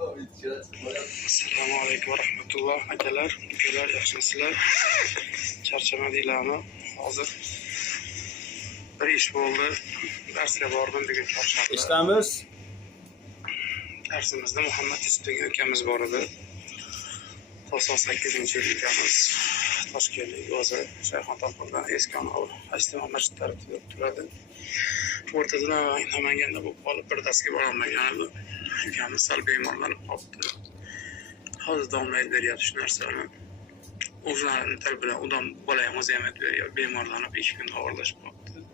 Assalomu alaykum va rahmatulloh akalar, ukalar, yaxshimisizlar? Charchamadinglarmi? Hozir bir ish bo'ldi. Darsga bordim bugun chorshanba. Ishlamiz. Darsimizda Muhammad Yusuf degan ukamiz bor edi. 98-yil ukamiz. Toshkentlik o'zi Shayxontohurdan eski Ijtimoiy masjidlar turadi. O'rtada Namanganda bo'lib qolib bir darsga bora olmagan edi. Ukamiz sal bemorlanib qolibdi. Hozir domlayib beryapti shu narsani. O'zlarini til bilan odam bola ham o'zi ham aytib beryapti. Bemorlanib 2 kunda og'irlashib qolibdi.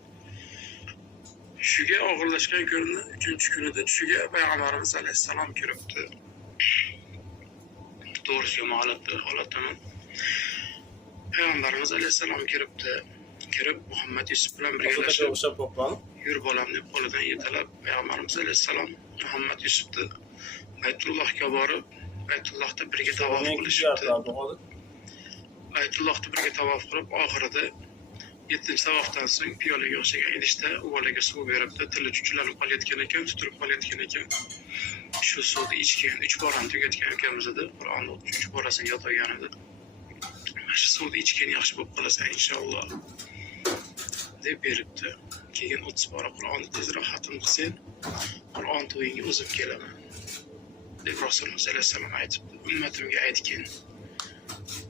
Shuga og'irlashgan kunni 3-kunida tushiga Payg'ambarimiz alayhissalom kiribdi. To'g'risi holatimi? Payg'ambarimiz alayhissalom kiribdi. Kirib Muhammad Yusuf bilan birgalashib yur bolam deb qo'lidan yetalab Payg'ambarimiz alayhissalom Muhammad Yusufni Baytullohga borib, Baytullohda birga tavof qilishibdi. Baytullohda birga tavof qilib, oxirida 7-tavofdan so'ng piyolaga o'xshagan idishda uvolaga suv beribdi. Tili chuchlanib qolayotgan ekan, tutilib qolayotgan ekan. Shu suvni ichgan, 3 borani tugatgan ukamiz edi. Qur'onni 3 borasini yod olgan edi. Shu suvni ichgan yaxshi bo'lib qolasan inshaalloh deb beribdi. Keyin 30 bora Qur'onni tezroq xatm qilsang, Qur'on to'yinga o'zim kelaman deb Rasululloh sollallohu alayhi vasallam aytibdi. Ummatimga aytgin.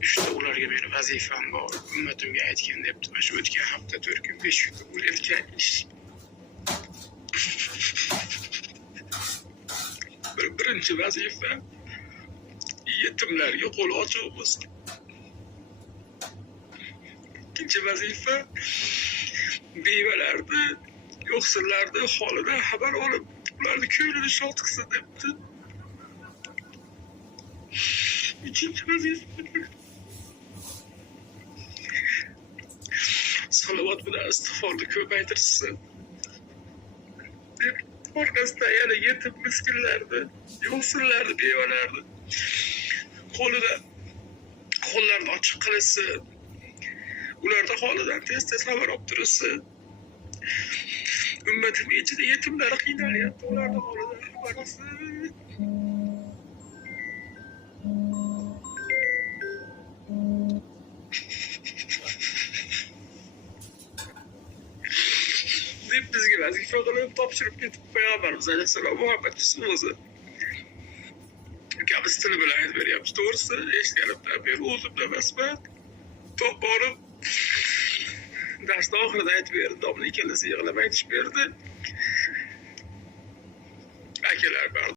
Ishda ularga meni vazifam bor. Ummatimga aytgin debdi. Shu o'tgan hafta 4 kun 5 kun bo'layotgan ish. Birinchi vazifa yetimlarga qo'l ochuvimiz. Ikkinchi vazifa bevalarni, yo'qsillarni holidan xabar olib, ularni ko'nglini shod qilsin debdi. Uchinchi vazifa salovat bilan istig'forni ko'paytirsin. Orqasida yana yetim miskinlarni, yo'qsillarni, bevalarni qo'llarini ochiq qilsin. Ularda holidan tez xabar olib tursin. Ummatim ichida yetimlar qiynalyapti, ularning holidan xabar olsin. deb bizga vazifa qilib topshirib ketib Payg'ambarimiz alayhissalom Muhammad Yusuf o'zi. Ukamiz tili bilan aytib beryapti. To'g'risi, eshitganimdan beri o'zimda emasman. Top borib darsda oxirida aytib berdi. Domla ikkalasi yig'lab aytib berdi. Akalar